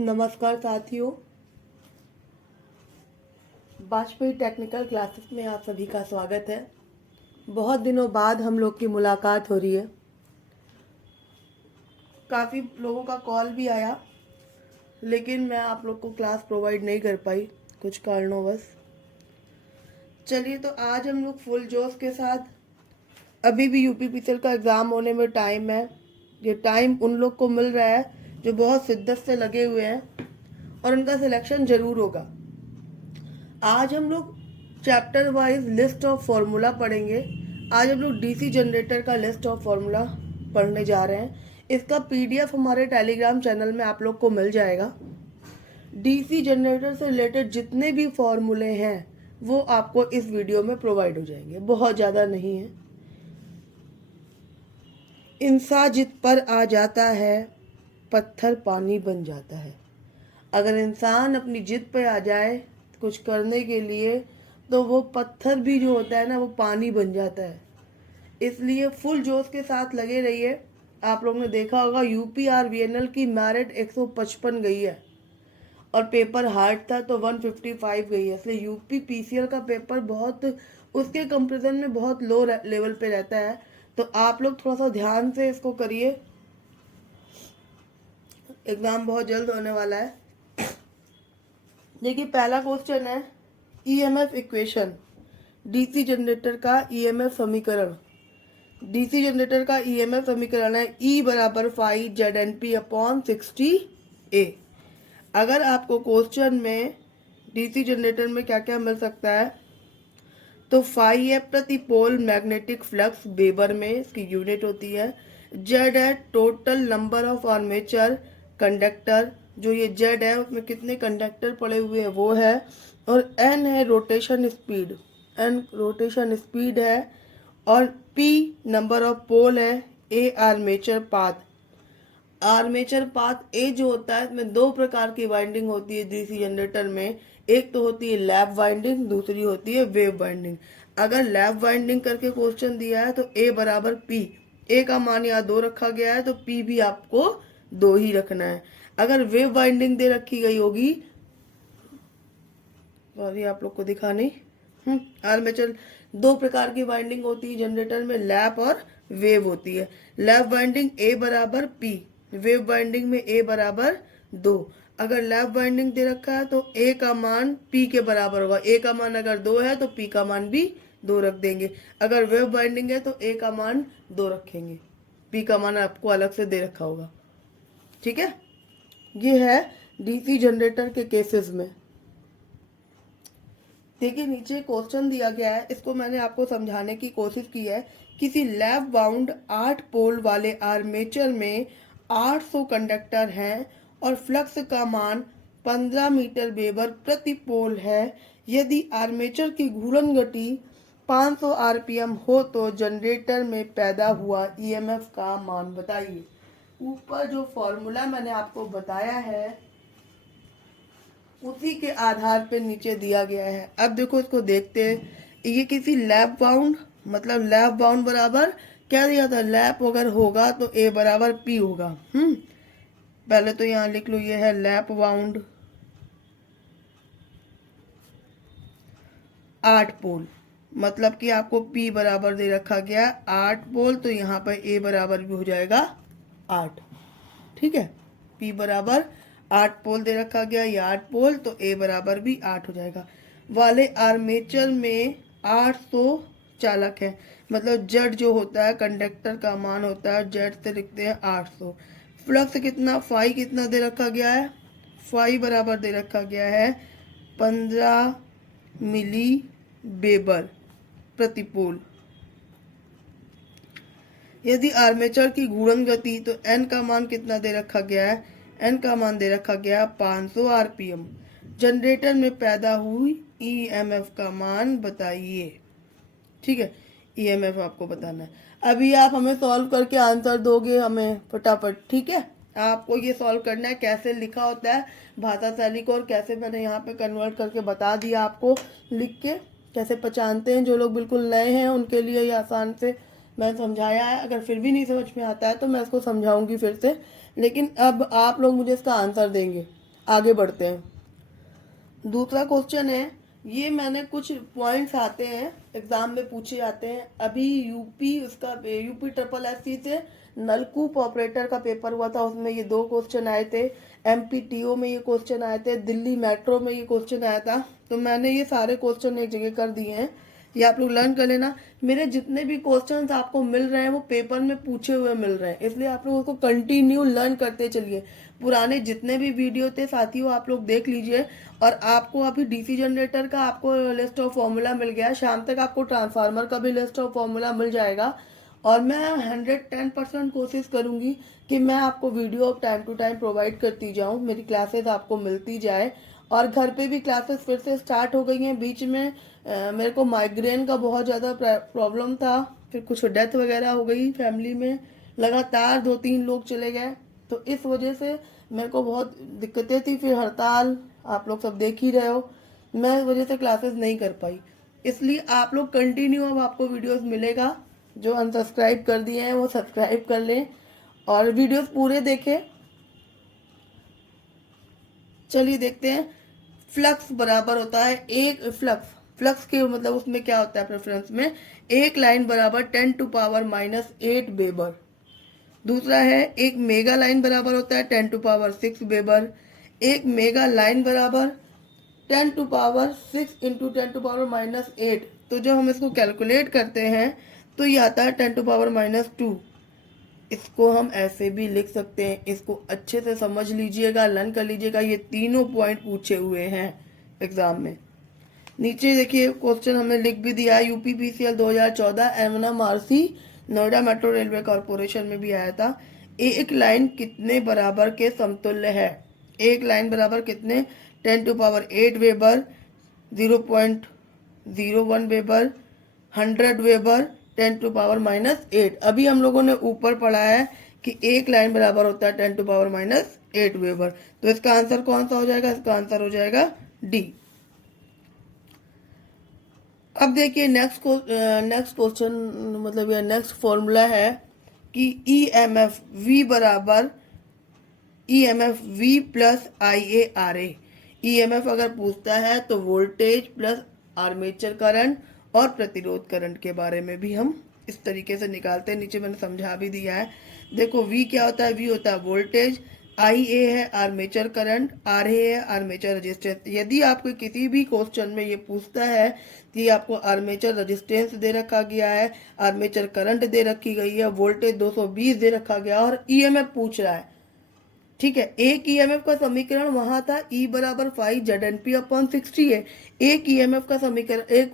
नमस्कार साथियों, Vajpayee technical classes में आप सभी का स्वागत है। बहुत दिनों बाद हम लोग की मुलाकात हो रही है। काफ़ी लोगों का कॉल भी आया, लेकिन मैं आप लोग को क्लास प्रोवाइड नहीं कर पाई कुछ कारणोंवश। चलिए, तो आज हम लोग फुल जोश के साथ, अभी भी यूपीपीसीएल का एग्ज़ाम होने में टाइम है। ये टाइम उन लोग को मिल रहा है जो बहुत शिद्दत से लगे हुए हैं और उनका सिलेक्शन ज़रूर होगा। आज हम लोग chapter wise list of formula पढ़ेंगे। आज हम लोग डीसी जनरेटर का लिस्ट ऑफ फॉर्मूला पढ़ने जा रहे हैं। इसका पीडीएफ हमारे टेलीग्राम चैनल में आप लोग को मिल जाएगा। डीसी जनरेटर से रिलेटेड जितने भी फॉर्मूले हैं वो आपको इस वीडियो में प्रोवाइड हो जाएंगे, बहुत ज़्यादा नहीं है। इंसान जिद पर आ जाता है, पत्थर पानी बन जाता है। अगर इंसान अपनी जिद पे आ जाए कुछ करने के लिए, तो वो पत्थर भी जो होता है ना, वो पानी बन जाता है। इसलिए फुल जोश के साथ लगे रहिए। आप लोगों ने देखा होगा यूपीआरवीएनएल की मेरिट 155 गई है और पेपर हार्ड था तो 155 गई है। इसलिए यूपीपीसीएल का पेपर बहुत उसके कंपेरिजन में बहुत लो लेवल पे रहता है। तो आप लोग थोड़ा सा ध्यान से इसको करिए, एग्ज़ाम बहुत जल्द होने वाला है। देखिए, पहला क्वेश्चन है ईएमएफ इक्वेशन, डीसी जनरेटर का ईएमएफ समीकरण। डीसी जनरेटर का ईएमएफ समीकरण है E बराबर 5 ZNP अपॉन 60A। अगर आपको क्वेश्चन में डीसी जनरेटर में क्या क्या मिल सकता है, तो फाई है प्रति पोल मैग्नेटिक फ्लक्स वेबर में, इसकी यूनिट होती है। जेड है total number of armature conductor, जो ये जेड है उसमें कितने कंडक्टर पड़े हुए हैं वो है। और एन है rotation speed, N rotation speed है। और पी नंबर ऑफ पोल है। A armature path, armature path A जो होता है इसमें दो प्रकार की वाइंडिंग होती है डीसी जनरेटर में। एक तो होती है लैप वाइंडिंग, दूसरी होती है वेव वाइंडिंग। अगर लैप वाइंडिंग करके क्वेश्चन दिया है तो ए बराबर पी, ए का मान यहाँ 2 रखा गया है तो पी भी आपको 2 ही रखना है। अगर वेव वाइंडिंग दे रखी गई होगी, सॉरी आप लोग को दिखा नहीं, आर्मेचर दो प्रकार की वाइंडिंग होती है जनरेटर में, लैप और वेव होती है। लैप वाइंडिंग ए बराबर पी, वेव वाइंडिंग में ए बराबर 2। अगर लैप वाइंडिंग दे रखा है तो ए का मान पी के बराबर होगा। ए का मान अगर 2 है तो पी का मान भी 2 रख देंगे। अगर वेव वाइंडिंग है तो ए का मान 2 रखेंगे, पी का मान आपको अलग से दे रखा होगा। ठीक है, ये है डीसी जनरेटर के केसेस में। देखिए, नीचे क्वेश्चन दिया गया है, इसको मैंने आपको समझाने की कोशिश की है। किसी लैप बाउंड 8 पोल वाले आर्मेचर में 800 कंडक्टर हैं और फ्लक्स का मान 15 मीटर वेबर प्रति पोल है। यदि आर्मेचर की घूर्णन गति 500 आरपीएम हो तो जनरेटर में पैदा हुआ ईएमएफ का मान बताइए। ऊपर जो फॉर्मूला मैंने आपको बताया है उसी के आधार पे नीचे दिया गया है। अब देखो, इसको देखते हैं। ये किसी लैप बाउंड, मतलब लैप बाउंड बराबर क्या दिया था, लैप अगर होगा तो ए बराबर पी होगा। पहले तो यहाँ लिख लो, ये है लैप बाउंड 8 पोल, मतलब कि आपको पी बराबर दे रखा गया 8 पोल, तो यहाँ पर ए बराबर भी हो जाएगा 8। ठीक है, पी बराबर 8 पोल दे रखा गया, ये 8 पोल, तो ए बराबर भी 8 हो जाएगा। वाले आर्मेचर में 800 चालक है, मतलब जेड जो होता है कंडक्टर का मान होता है, जेड से लिखते हैं 800। फ्लक्स कितना, फाई कितना दे रखा गया है, फाई बराबर दे रखा गया है 15 मिली वेबर प्रति पोल। यदि आर्मेचर की घूर्णन गति, तो एन का मान कितना दे रखा गया है, एन का मान दे रखा गया 500 आरपीएम। जनरेटर में पैदा हुई ईएमएफ का मान बताइए। ठीक है, ईएमएफ आपको बताना है। अभी आप हमें सॉल्व करके आंसर दोगे हमें फटाफट। ठीक है, आपको ये सॉल्व करना है, कैसे लिखा होता है भाषा शैली को, और कैसे मैंने यहाँ पे कन्वर्ट करके बता दिया आपको लिख के, कैसे पहचानते हैं। जो लोग बिल्कुल नए हैं उनके लिए ये आसान से मैं समझाया है। अगर फिर भी नहीं समझ में आता है तो मैं इसको समझाऊंगी फिर से, लेकिन अब आप लोग मुझे इसका आंसर देंगे। आगे बढ़ते हैं। दूसरा क्वेश्चन है, ये मैंने कुछ पॉइंट्स आते हैं एग्जाम में पूछे जाते हैं। अभी यूपी ट्रिपल एससी से नलकूप ऑपरेटर का पेपर हुआ था, उसमें ये 2 क्वेश्चन आए थे। एमपीटीओ में ये क्वेश्चन आए थे, दिल्ली मेट्रो में ये क्वेश्चन आया था। तो मैंने ये सारे क्वेश्चन एक जगह कर दिए हैं, ये आप लोग लर्न कर लेना। मेरे जितने भी क्वेश्चंस आपको मिल रहे हैं वो पेपर में पूछे हुए मिल रहे हैं, इसलिए आप लोग उसको कंटिन्यू लर्न करते चलिए। पुराने जितने भी वीडियो थे साथियों आप लोग देख लीजिए। और आपको अभी डीसी जनरेटर का आपको लिस्ट ऑफ फॉर्मूला मिल गया, शाम तक आपको ट्रांसफार्मर का भी लिस्ट ऑफ फॉर्मूला मिल जाएगा। और मैं 110% कोशिश करूंगी कि मैं आपको video time to time provide करती जाऊं, मेरी क्लासेस आपको मिलती जाए। और घर पे भी क्लासेस फिर से स्टार्ट हो गई हैं। बीच में मेरे को माइग्रेन का बहुत ज़्यादा प्रॉब्लम था, फिर कुछ डेथ वगैरह हो गई फैमिली में, लगातार 2-3 लोग चले गए, तो इस वजह से मेरे को बहुत दिक्कतें थी। फिर हड़ताल आप लोग सब देख ही रहे हो, मैं इस वजह से क्लासेस नहीं कर पाई। इसलिए आप लोग कंटिन्यू अब आपको वीडियोस मिलेगा। जो अनसब्सक्राइब कर दिए हैं वो सब्सक्राइब कर लें और वीडियोस पूरे देखें। चलिए देखते हैं। फ्लक्स बराबर होता है एक फ्लक्स के मतलब उसमें क्या होता है प्रेफरेंस में, एक लाइन बराबर 10⁻⁻8 वेबर। दूसरा है एक मेगा लाइन बराबर होता है 10⁻6 वेबर। एक मेगा लाइन बराबर 10⁻6 इंटू 10⁻⁻8। तो जब हम इसको कैलकुलेट करते हैं तो ये आता है 10⁻2। इसको हम ऐसे भी लिख सकते हैं, इसको अच्छे से समझ लीजिएगा, लर्न कर लीजिएगा। ये तीनों पॉइंट पूछे हुए हैं एग्जाम में। नीचे देखिए क्वेश्चन हमने लिख भी दिया है, UPPCL 2014 MNMRC Noida metro railway corporation में भी आया था। एक लाइन कितने बराबर के समतुल्य है? एक लाइन बराबर कितने? 10⁸ वेबर, 0.01 वेबर, 100 वेबर, 10⁻⁻8। अभी हम लोगों ने ऊपर पढ़ा है कि एक लाइन बराबर होता है 10⁻⁻8 वेबर। तो इसका आंसर कौन सा हो जाएगा? इसका आंसर हो जाएगा डी। अब देखिए नेक्स्ट क्वेश्चन मतलब यह नेक्स्ट फॉर्मूला है कि ईएमएफ वी बराबर EMF V plus IA RA। EMF अगर पूछता है तो वोल्टेज प्लस आर्मेचर करंट और प्रतिरोध करंट के बारे में भी हम इस तरीके से निकालते हैं। नीचे मैंने समझा भी दिया है। देखो वी क्या होता है? वी होता है वोल्टेज, IA है आर्मेचर करंट, RA है आर्मेचर रेजिस्टेंस। यदि आपको किसी भी क्वेश्चन में ये पूछता है कि आपको आर्मेचर रेजिस्टेंस दे रखा गया है, आर्मेचर करंट दे रखी गई है, वोल्टेज 220 दे रखा गया और ईएमएफ पूछ रहा है, ठीक है। एक ईएमएफ का समीकरण वहां था E बराबर 5 ZNP/60 है। एक ईएमएफ का समीकरण एक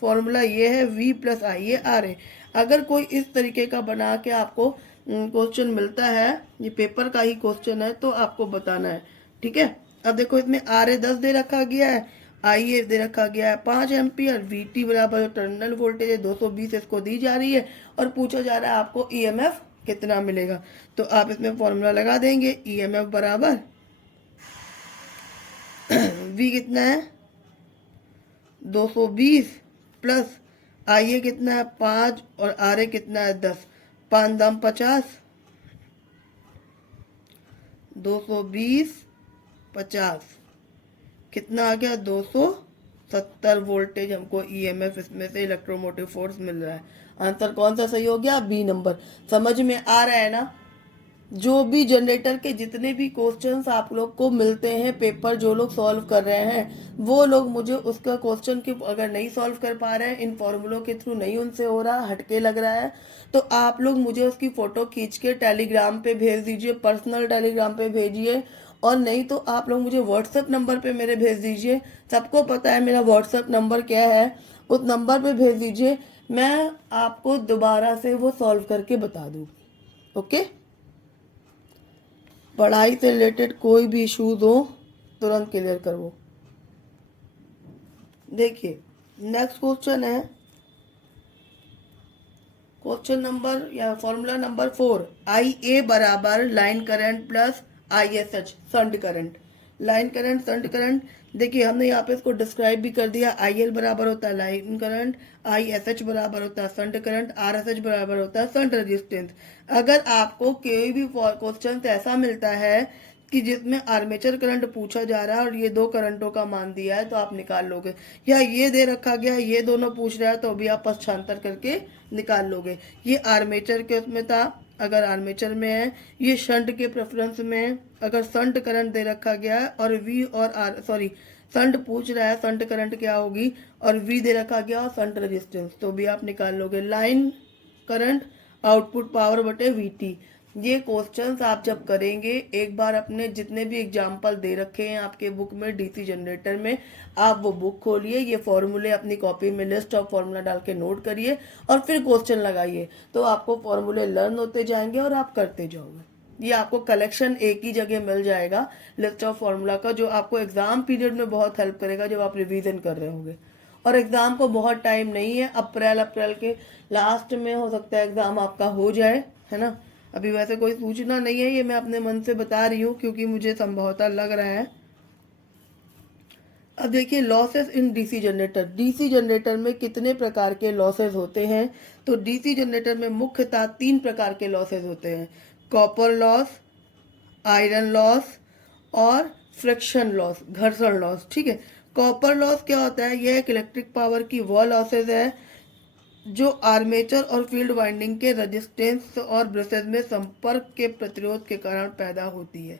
फॉर्मूला ये है V प्लस IA RA। अगर कोई इस तरीके का बना के आपको क्वेश्चन मिलता है, ये पेपर का ही क्वेश्चन है, तो आपको बताना है, ठीक है। अब देखो इसमें RA 10 दे रखा गया है, IA दे रखा गया है 5 एम्पियर, VT बराबर टर्मिनल वोल्टेज है 220 इसको दी जा रही है और पूछा जा रहा है आपको ईएमएफ कितना मिलेगा। तो आप इसमें फॉर्मूला लगा देंगे, ईएमएफ बराबर V कितना है 220 प्लस IA कितना है 5 और RA कितना है 10, 5 दाम 50, 220 50 कितना आ गया 270 वोल्टेज हमको ईएमएफ इसमें से इलेक्ट्रोमोटिव फोर्स मिल रहा है। आंसर कौन सा सही हो गया? B number. समझ में आ रहा है ना? जो भी जनरेटर के जितने भी क्वेश्चंस आप लोग को मिलते हैं पेपर, जो लोग सॉल्व कर रहे हैं वो लोग मुझे उसका क्वेश्चन की अगर नहीं सॉल्व कर पा रहे हैं, इन फॉर्मूलों के थ्रू नहीं उनसे हो रहा, हटके लग रहा है, तो आप लोग मुझे उसकी फोटो खींच के टेलीग्राम पे भेज दीजिए, पर्सनल टेलीग्राम पे भेजिए। और नहीं तो आप लोग मुझे व्हाट्सएप नंबर पे मेरे भेज दीजिए। सबको पता है मेरा व्हाट्सएप नंबर क्या है, उस नंबर पे भेज दीजिए, मैं आपको दोबारा से वो सॉल्व करके बता दूँगी। ओके, पढ़ाई से रिलेटेड कोई भी इश्यूज हो तुरंत क्लियर करो। देखिए नेक्स्ट क्वेश्चन है क्वेश्चन नंबर या फॉर्मूला नंबर 4। IA बराबर line current plus ISH shunt current. Line current shunt current, देखिए हमने यहाँ पे इसको डिस्क्राइब भी कर दिया। IL बराबर होता है लाइन करंट, ISH बराबर होता है शंट करंट, RSH बराबर होता है शंट रेजिस्टेंस। अगर आपको कोई भी क्वेश्चन ऐसा मिलता है कि जिसमें आर्मेचर करंट पूछा जा रहा है और ये दो करंटों का मान दिया है तो आप निकाल लोगे, या ये दे रखा गया है ये दोनों पूछ रहा है तो भी आप पक्षांतर करके निकाल लोगे। ये आर्मेचर के उसमें था, अगर आर्मेचर में है, ये शंट के प्रेफरेंस में है। अगर शंट करंट दे रखा गया है और वी और आर सॉरी शंट पूछ रहा है शंट करंट क्या होगी और वी दे रखा गया और शंट रेजिस्टेंस, तो भी आप निकाल लोगे। लाइन करंट आउटपुट पावर बटे वीटी। ये क्वेश्चंस आप जब करेंगे एक बार अपने जितने भी एग्जाम्पल दे रखे हैं आपके बुक में डीसी जनरेटर में, आप वो बुक खोलिए, ये फॉर्मूले अपनी कॉपी में लिस्ट ऑफ फॉर्मूला डाल के नोट करिए और फिर क्वेश्चन लगाइए, तो आपको फॉर्मूले लर्न होते जाएंगे और आप करते जाओगे। ये आपको कलेक्शन एक ही जगह मिल जाएगा लिस्ट ऑफ फॉर्मूला का, जो आपको एग्जाम पीरियड में बहुत हेल्प करेगा जब आप रिवीजन कर रहे होंगे। और एग्जाम को बहुत टाइम नहीं है, अप्रैल के लास्ट में हो सकता है एग्जाम आपका हो जाए, है ना। अभी वैसे कोई सूचना नहीं है, ये मैं अपने मन से बता रही हूँ क्योंकि मुझे संभवतः लग रहा है। अब देखिए losses in DC generator. DC generator में कितने प्रकार के लॉसेस होते हैं, तो डीसी जनरेटर में मुख्यतः 3 प्रकार के लॉसेस होते हैं, कॉपर लॉस, आयरन लॉस और फ्रिक्शन लॉस, घर्षण लॉस। ठीक है, कॉपर लॉस क्या होता है, यह एक इलेक्ट्रिक पावर की वह लॉसेज है जो आर्मेचर और फील्ड वाइंडिंग के रेजिस्टेंस और ब्रशेज में संपर्क के प्रतिरोध के कारण पैदा होती है।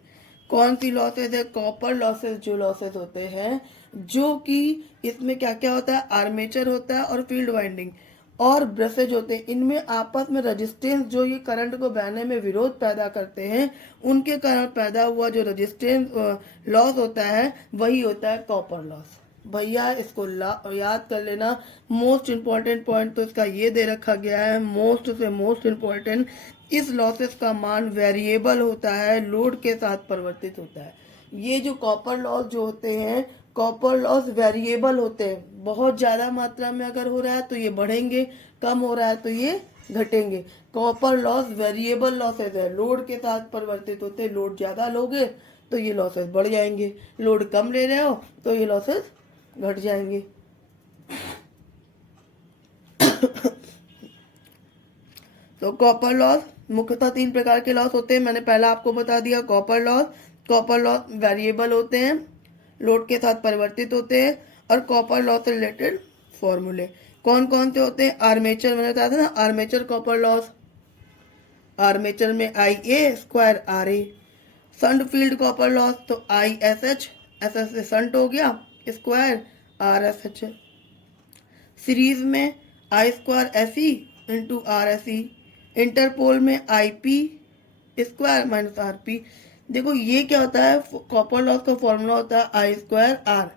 कौन सी लॉसेज है, कॉपर लॉसेज जो लॉसेज होते हैं, जो कि इसमें क्या क्या होता है, आर्मेचर होता है और फील्ड वाइंडिंग और ब्रशेज होते हैं, इनमें आपस में रेजिस्टेंस जो ये करंट को बहने में विरोध पैदा करते हैं, उनके कारण पैदा हुआ जो रेजिस्टेंस लॉस होता है वही होता है कॉपर लॉस। भैया इसको याद कर लेना। मोस्ट इम्पॉर्टेंट पॉइंट तो इसका ये दे रखा गया है, मोस्ट से मोस्ट इम्पॉर्टेंट, इस लॉसेस का मान वेरिएबल होता है, लोड के साथ परिवर्तित होता है। ये जो कॉपर लॉस जो होते हैं, कॉपर लॉस वेरिएबल होते हैं, बहुत ज़्यादा मात्रा में अगर हो रहा है तो ये बढ़ेंगे, कम हो रहा है तो ये घटेंगे। कॉपर लॉस वेरिएबल लॉसेज है, लोड के साथ परिवर्तित होते हैं। लोड ज़्यादा लोगे तो ये लॉसेज बढ़ जाएंगे, लोड कम ले रहे हो तो ये लॉसेज घट जाएंगे। तो कॉपर लॉस मुख्यतः 3 प्रकार के लॉस होते हैं, मैंने पहला आपको बता दिया कॉपर लॉस वेरिएबल होते हैं, लोड के साथ परिवर्तित होते हैं, और कॉपर लॉस से रिलेटेड फॉर्मूले कौन कौन से होते हैं। आर्मेचर मैंने बताया था ना, आर्मेचर कॉपर लॉस, आर्मेचर में IA square RA। Shunt field copper loss तो ISH, SS से शंट हो गया, स्क्वायर RSH। सीरीज में I square SE into RSE। Interpole में IP स्क्वायर माइनस RP। देखो ये क्या होता है, कॉपर लॉस का फॉर्मूला होता है I स्क्वायर R,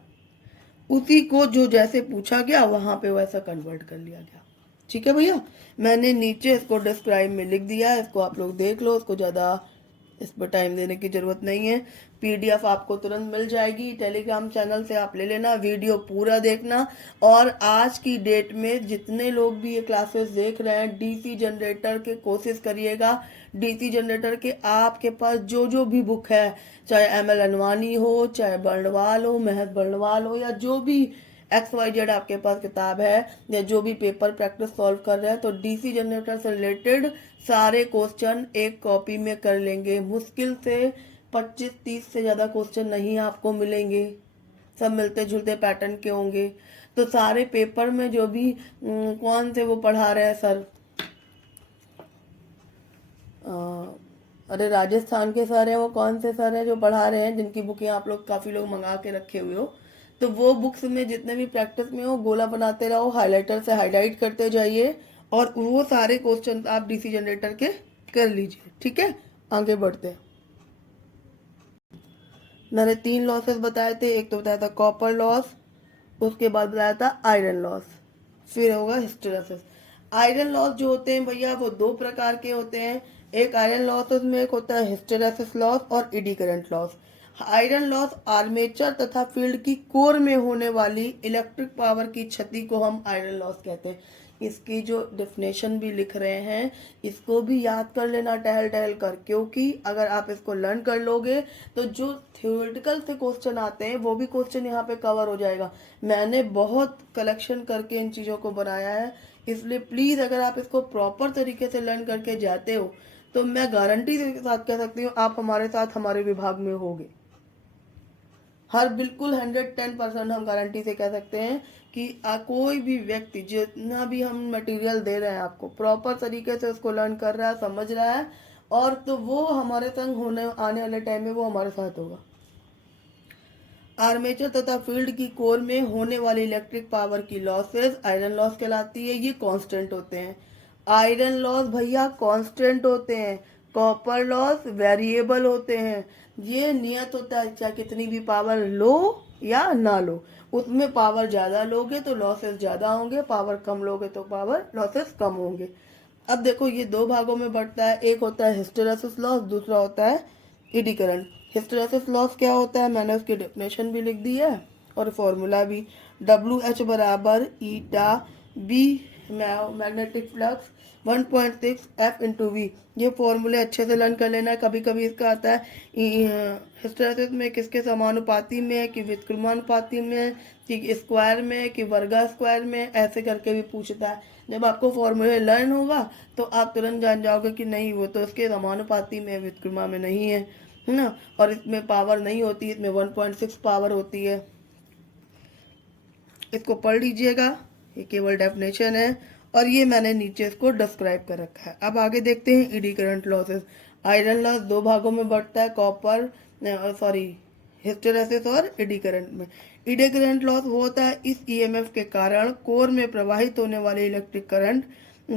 उसी को जो जैसे पूछा गया वहां पे वैसा कन्वर्ट कर लिया गया। ठीक है भैया, मैंने नीचे इसको डिस्क्राइब में लिख दिया है, इसको आप लोग देख लो, इसको ज़्यादा इस पर टाइम देने की ज़रूरत नहीं है। PDF आपको तुरंत मिल जाएगी, टेलीग्राम चैनल से आप ले लेना, वीडियो पूरा देखना। और आज की डेट में जितने लोग भी ये क्लासेस देख रहे हैं डीसी जनरेटर के कोशिश करिएगा, डीसी जनरेटर के आपके पास जो जो भी बुक है, चाहे ML अनवानी हो, चाहे बर्णवाल हो, महत बर्णवाल हो, या जो भी XYZ आपके पास किताब है, या जो भी पेपर प्रैक्टिस सॉल्व कर रहे हैं, तो डीसी जनरेटर से रिलेटेड सारे क्वेश्चन एक कॉपी में कर लेंगे। मुश्किल से 25-30 से ज़्यादा क्वेश्चन नहीं आपको मिलेंगे, सब मिलते जुलते पैटर्न के होंगे। तो सारे पेपर में जो भी कौन से वो पढ़ा रहे हैं सर, अरे राजस्थान के सर हैं, वो कौन से सर हैं जो पढ़ा रहे हैं, जिनकी बुकें आप लोग काफ़ी लोग मंगा के रखे हुए हो, तो वो बुक्स में जितने भी प्रैक्टिस में हो गोला बनाते रहो, हाइलाइटर से हाईलाइट करते जाइए, और वो सारे क्वेश्चन आप डीसी जनरेटर के कर लीजिए। ठीक है, आगे बढ़ते हैं। मैंने 3 लॉसेस बताए थे, एक तो बताया था कॉपर लॉस, उसके बाद बताया था आयरन लॉस, फिर होगा हिस्टेरेसिस। आयरन लॉस जो होते हैं भैया वो 2 प्रकार के होते हैं, एक आयरन लॉस में एक होता है हिस्टेरेसिस लॉस और AD current loss. Iron loss armature तथा फील्ड की कोर में होने वाली इलेक्ट्रिक पावर की क्षति को हम आयरन लॉस कहते हैं। इसकी जो डेफिनेशन भी लिख रहे हैं इसको भी याद कर लेना टहल टहल कर, क्योंकि अगर आप इसको लर्न कर लोगे तो जो थ्योरेटिकल से क्वेश्चन आते हैं वो भी क्वेश्चन यहाँ पे कवर हो जाएगा। मैंने बहुत कलेक्शन करके इन चीज़ों को बनाया है, इसलिए प्लीज़ अगर आप इसको प्रॉपर तरीके से लर्न करके जाते हो तो मैं गारंटी के साथ कह सकती हूँ आप हमारे साथ हमारे विभाग में होगे। हर बिल्कुल 110% हम गारंटी से कह सकते हैं कि कोई भी व्यक्ति जितना भी हम मटेरियल दे रहे हैं आपको प्रॉपर तरीके से उसको लर्न कर रहा है, समझ रहा है, और तो वो हमारे संग होने आने वाले टाइम में वो हमारे साथ होगा। आर्मेचर तथा फील्ड की कोर में होने वाली इलेक्ट्रिक पावर की लॉसेस आयरन लॉस कहलाती है। ये कांस्टेंट होते हैं। आयरन लॉस भैया कांस्टेंट होते हैं, कॉपर लॉस वेरिएबल होते हैं। ये नियत होता है, चाहे कितनी भी पावर लो या ना लो, उसमें पावर ज़्यादा लोगे तो लॉसेस ज़्यादा होंगे, पावर कम लोगे तो पावर लॉसेस कम होंगे। अब देखो ये दो भागों में बढ़ता है, एक होता है हिस्टेरेसिस लॉस, दूसरा होता है एडी करंट। हिस्टेरेसिस लॉस क्या होता है मैंने उसकी डेफिनेशन भी लिख दी है और फॉर्मूला भी। WH बराबर eta B magnetic flux 1.6 F into V. ये फॉर्मूले अच्छे से लर्न कर लेना है। कभी कभी इसका आता है हिस्टेरेसिस में किसके समानुपाती में है, कि व्युत्क्रमानुपाती में है, कि स्क्वायर में है, कि वर्गा स्क्वायर में, ऐसे करके भी पूछता है। जब आपको फॉर्मूले लर्न होगा तो आप तुरंत जान जाओगे कि नहीं वो तो इसके समानुपाती में व्युत्क्रमा में नहीं है ना, और इसमें पावर नहीं होती, इसमें 1.6 पावर होती है। इसको पढ़ लीजिएगा, ये केवल डेफिनेशन है और ये मैंने नीचे इसको डिस्क्राइब कर रखा है। अब आगे देखते हैं eddy current losses. Iron loss दो भागों में बढ़ता है, कॉपर हिस्टेरेसिस और एडी करंट में। एडी करंट लॉस वो होता है इस ईएमएफ के कारण कोर में प्रवाहित होने वाले इलेक्ट्रिक करंट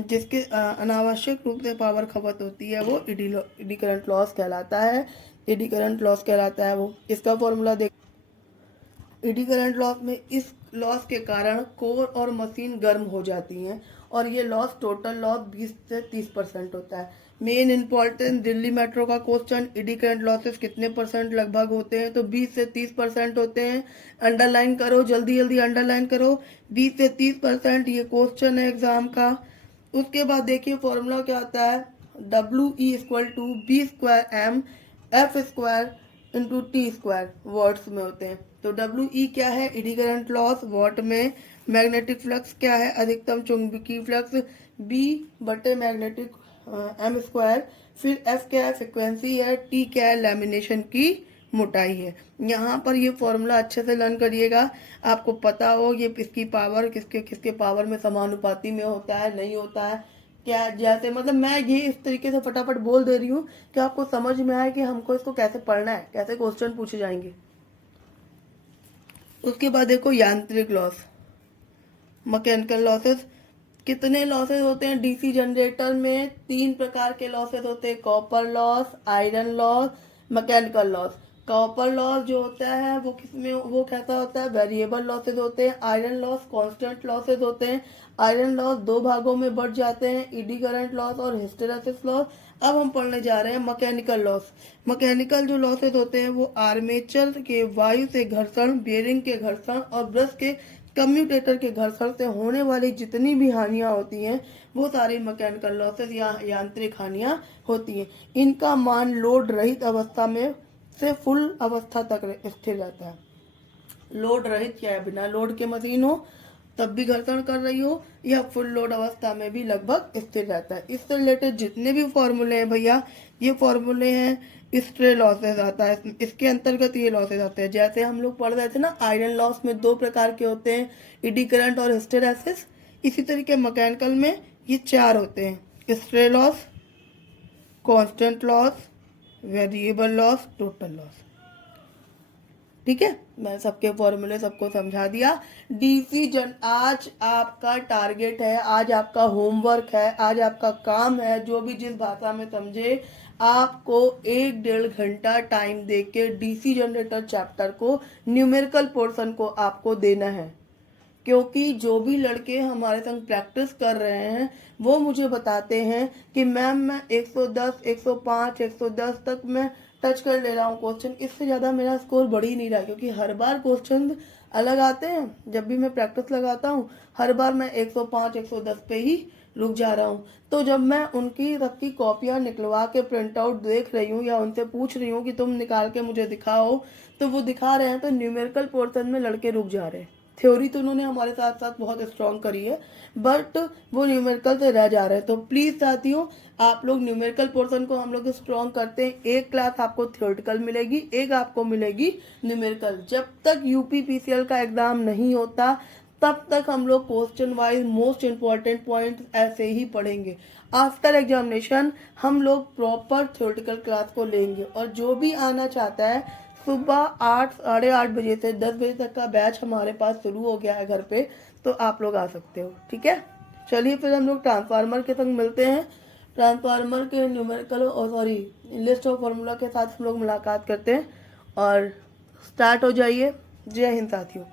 जिसके अनावश्यक रूप से पावर खपत होती है, वो एडी करंट लॉस कहलाता है। एडी करंट लॉस कहलाता है वो। इसका फॉर्मूला देख, एडी करंट लॉस में इस लॉस के कारण कोर और मशीन गर्म हो जाती हैं और ये लॉस टोटल लॉस 20 से 30% होता है। मेन इंपॉर्टेंट दिल्ली मेट्रो का क्वेश्चन, एडी करंट लॉसेस कितने परसेंट लगभग होते हैं, तो 20 से 30% होते हैं। अंडरलाइन करो, जल्दी जल्दी अंडरलाइन करो, 20 से 30% ये क्वेश्चन है एग्जाम का। उसके बाद देखिए फॉर्मूला क्या आता है, WE equal to B²M F² into T² watts में होते हैं। तो WE क्या है, एडी करंट लॉस, वॉट में। मैग्नेटिक फ्लक्स क्या है, अधिकतम चुंबकीय फ्लक्स, B बटे मैग्नेटिक M²। फिर F क्या है, फ्रिक्वेंसी है, T क्या है, लैमिनेशन की मोटाई है। यहाँ पर ये फॉर्मूला अच्छे से लर्न करिएगा, आपको पता हो ये इसकी पावर किसके किसके पावर में समानुपाती में होता है, नहीं होता है क्या। जैसे मतलब मैं ये इस तरीके से फटाफट बोल दे रही हूँ कि आपको समझ में आए कि हमको इसको कैसे पढ़ना है, कैसे क्वेश्चन पूछे जाएंगे। उसके बाद देखो यांत्रिक लॉस, मैकेनिकल लॉसेस। कितने लॉसेस होते हैं डीसी जनरेटर में, 3 प्रकार के लॉसेस होते हैं, copper loss, iron loss, mechanical loss. Copper loss जो होता है वो किसमें, वो कैसा होता है, वेरिएबल लॉसेस होते हैं। आयरन लॉस कांस्टेंट लॉसेस होते हैं। आयरन लॉस दो भागों में बढ़ जाते हैं, एडी करंट लॉस और हिस्टेरेसिस लॉस। अब हम पढ़ने जा रहे हैं मैकेनिकल लॉस। मैकेनिकल जो लॉसेस होते हैं वो आर्मेचर के वायु से घर्षण, बेरिंग के घर्षण और ब्रश के कम्यूटेटर के घर्षण से होने वाली जितनी भी हानियां होती हैं वो सारी मैकेनिकल लॉसेस या यांत्रिक हानियां होती हैं। इनका मान लोड रहित अवस्था में से फुल अवस्था तक स्थिर रहता है। लोड रहित या बिना लोड के मशीन हो तब भी घर्षण कर रही हो, या फुल लोड अवस्था में भी लगभग स्थिर रहता है। इससे रिलेटेड जितने भी फॉर्मूले हैं भैया, ये फॉर्मूले हैं स्ट्रे लॉसेस आता है, इसके अंतर्गत ये लॉसेस आते हैं। जैसे हम लोग पढ़ रहे थे ना, आयरन लॉस में 2 प्रकार के होते हैं, एडी करंट और हिस्टेरेसिस। इसी तरीके मैकेनिकल में ये 4 होते हैं, stray loss, constant loss, variable loss, total loss. ठीक है, मैं सबके फॉर्मूले सबको समझा दिया। डीसी जन आज आपका टारगेट है, आज आपका होमवर्क है, आज आपका काम है, जो भी जिस भाषा में समझे, आपको 1-1.5 घंटा टाइम देके डीसी जनरेटर चैप्टर को न्यूमेरिकल पोर्शन को आपको देना है। क्योंकि जो भी लड़के हमारे संग प्रैक्टिस कर रहे हैं वो मुझे बताते हैं कि मैम मैं 110, 105, 110 तक मैं टच कर ले रहा हूँ क्वेश्चन, इससे ज़्यादा मेरा स्कोर बढ़ ही नहीं रहा, क्योंकि हर बार क्वेश्चन अलग आते हैं। जब भी मैं प्रैक्टिस लगाता हूँ हर बार मैं 105, 110 पे ही रुक जा रहा हूँ। तो जब मैं उनकी सबकी कॉपियाँ निकलवा के प्रिंट आउट देख रही हूँ या उनसे पूछ रही हूँ कि तुम निकाल के मुझे दिखाओ, तो वो दिखा रहे हैं तो न्यूमेरिकल पोर्शन में लड़के रुक जा रहे हैं। थ्योरी तो उन्होंने हमारे साथ साथ बहुत स्ट्रॉन्ग करी है, बट वो न्यूमेरिकल से रह जा रहे हैं। तो प्लीज़ साथियों, आप लोग न्यूमेरिकल पोर्शन को हम लोग स्ट्रॉन्ग करते हैं। एक क्लास आपको थ्योरेटिकल मिलेगी, एक आपको मिलेगी न्यूमेरिकल। जब तक यूपीपीसीएल का एग्जाम नहीं होता तब तक हम लोग question wise most important point ऐसे ही पढ़ेंगे। आफ्टर एग्जामिनेशन हम लोग प्रॉपर थ्योरेटिकल क्लास को लेंगे, और जो भी आना चाहता है सुबह 8 साढ़े 8 बजे से 10 बजे तक का बैच हमारे पास शुरू हो गया है घर पे, तो आप लोग आ सकते हो। ठीक है, चलिए फिर हम लोग ट्रांसफार्मर के संग मिलते हैं। ट्रांसफार्मर के न्यूमेरिकल और सॉरी लिस्ट ऑफ फार्मूला के साथ हम लोग मुलाकात करते हैं, और स्टार्ट हो जाइए। जय हिंद साथियों।